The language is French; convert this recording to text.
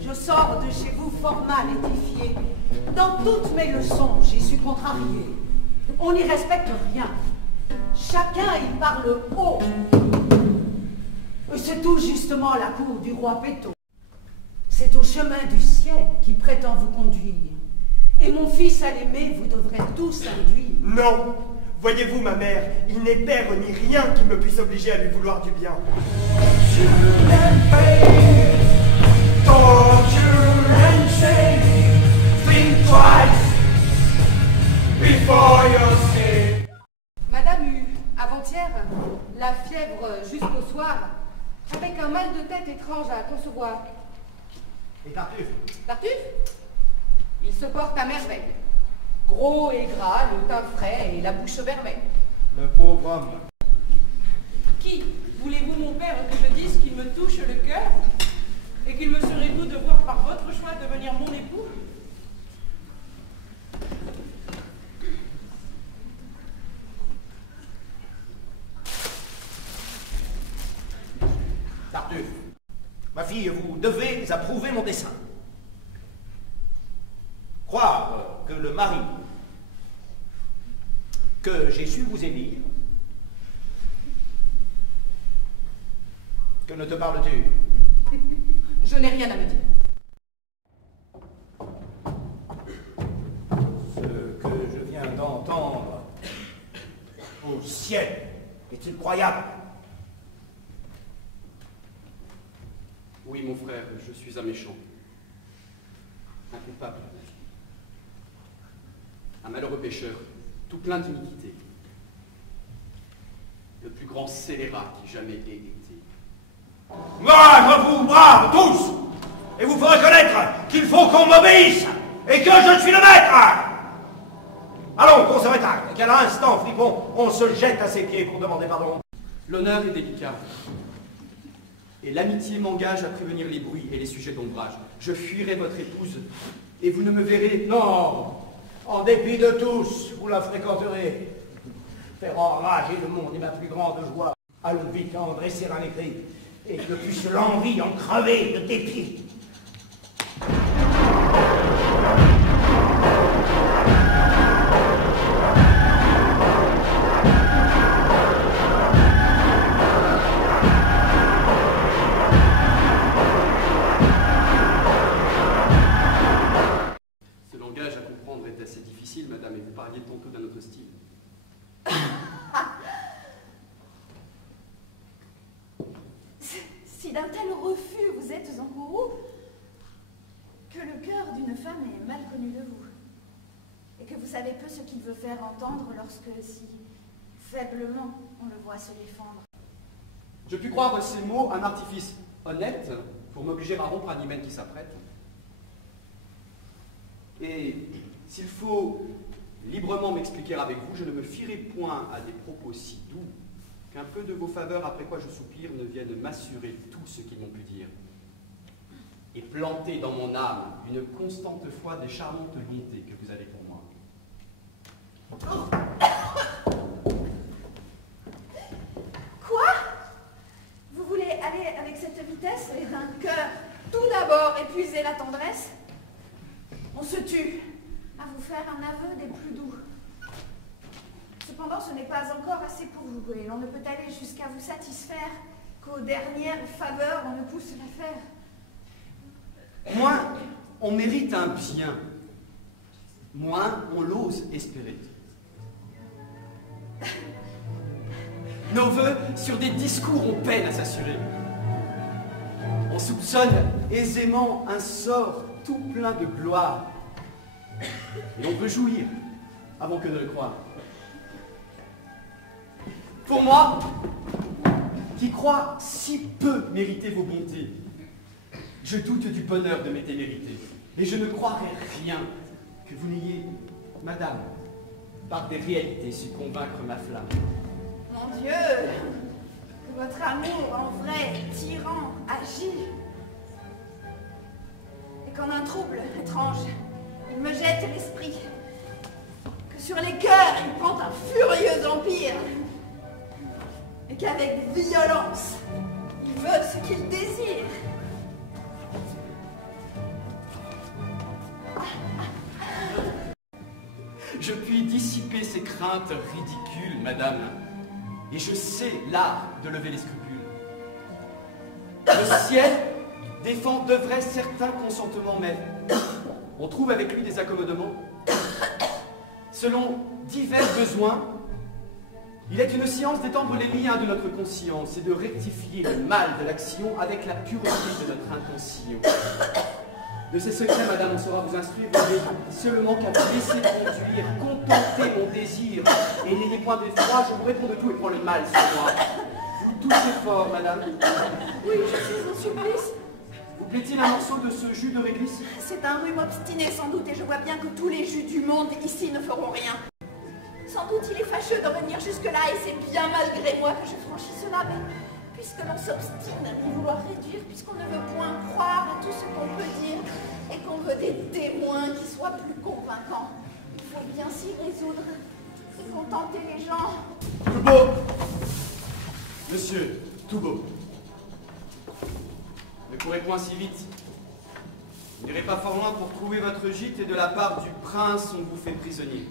Je sors de chez vous fort mal édifié. Dans toutes mes leçons, j'y suis contrarié. On n'y respecte rien. Chacun y parle haut. C'est tout justement la cour du roi Péto. C'est au chemin du ciel qui prétend vous conduire. Et mon fils à l'aimer, vous devrez tous induire. Non! Voyez-vous, ma mère, il n'est père ni rien qui me puisse obliger à lui vouloir du bien. Madame eut, avant-hier, la fièvre jusqu'au soir, avec un mal de tête étrange à concevoir. Et Tartuffe? Tartuffe? Il se porte à merveille. Gros et gras, le teint frais et la bouche vermeille. Le pauvre homme. Qui voulez-vous, mon père, que je dise qu'il me touche le cœur et qu'il me serait doux de voir par votre choix devenir mon époux? Tartuffe, ma fille, vous devez approuver mon dessein. Croire que le mari que j'ai su vous élire, que ne te parles-tu? Je n'ai rien à me dire. Ce que je viens d'entendre au ciel est-il croyable? Oui, mon frère, je suis un méchant. Un coupable. Un malheureux pécheur, tout plein d'iniquité. Le plus grand scélérat qui jamais ait été. Moi, je vous brave tous, et vous ferez connaître qu'il faut qu'on m'obéisse, et que je suis le maître. Allons, qu'on se rétracte, et qu'à l'instant, fripon, on se jette à ses pieds pour demander pardon. L'honneur est délicat. Et l'amitié m'engage à prévenir les bruits et les sujets d'ombrage. Je fuirai votre épouse, et vous ne me verrez... Non, en dépit de tous, vous la fréquenterez. Faire enrager le monde est ma plus grande joie. Allons vite en dresser un écrit, et que puisse l'envie en crever de dépit. Ce langage à comprendre est assez difficile, madame, et vous parliez tantôt d'un autre style. Si d'un tel refus vous êtes encouru, que le cœur d'une femme est mal connu de vous, et que vous savez peu ce qu'il veut faire entendre lorsque, si faiblement, on le voit se défendre. Je puis croire de ces mots un artifice honnête pour m'obliger à rompre un hymen qui s'apprête. Et s'il faut librement m'expliquer avec vous, je ne me fierai point à des propos si doux qu'un peu de vos faveurs, après quoi je soupire, ne vienne m'assurer tout ce qu'ils m'ont pu dire. Et planter dans mon âme une constante foi des charmantes bontés que vous avez pour moi. Quoi? Vous voulez aller avec cette vitesse et d'un cœur tout d'abord épuiser la tendresse? On se tue à vous faire un aveu des plus doux. Cependant, ce n'est pas encore assez pour vous, et l'on ne peut aller jusqu'à vous satisfaire qu'aux dernières faveurs on ne pousse l'affaire. Moins on mérite un bien, moins on l'ose espérer. Nos vœux sur des discours on peine à s'assurer. On soupçonne aisément un sort tout plein de gloire. Et on peut jouir avant que de le croire. Pour moi, qui crois si peu mériter vos bontés, je doute du bonheur de mes témérités, et je ne croirais rien que vous n'ayez, madame, par des réalités su convaincre ma flamme. Mon Dieu, que votre amour en vrai tyran agit, et qu'en un trouble étrange, il me jette l'esprit, que sur les cœurs il prend un furieux empire, et qu'avec violence, il veut ce qu'il désire. crainte ridicule, madame. Et je sais l'art de lever les scrupules. Le ciel défend de vrais certains consentements, mais on trouve avec lui des accommodements. Selon divers besoins, il est une science d'étendre les liens de notre conscience et de rectifier le mal de l'action avec la pureté de notre intention. De ces secrets, madame, on saura vous instruire, seulement qu'à vous laisser conduire, contenter mon désir, et n'ayez point d'effroi, je vous réponds de tout et prends le mal sur moi. Vous touchez fort, madame. Oui, je suis au supplice. Vous plaît-il un morceau de ce jus de réglisse? C'est un rhume obstiné sans doute, et je vois bien que tous les jus du monde ici ne feront rien. Sans doute il est fâcheux de venir jusque-là, et c'est bien malgré moi que je franchis cela, mais puisque l'on s'obstine à m'y vouloir réduire, puisqu'on ne veut point croire à tout ce qu'on peut dire, et qu'on veut des témoins qui soient plus convaincants, il faut bien s'y résoudre et contenter les gens. Tout beau, monsieur, tout beau. Ne courez point si vite. Vous n'irez pas fort loin pour trouver votre gîte, et de la part du prince, on vous fait prisonnier.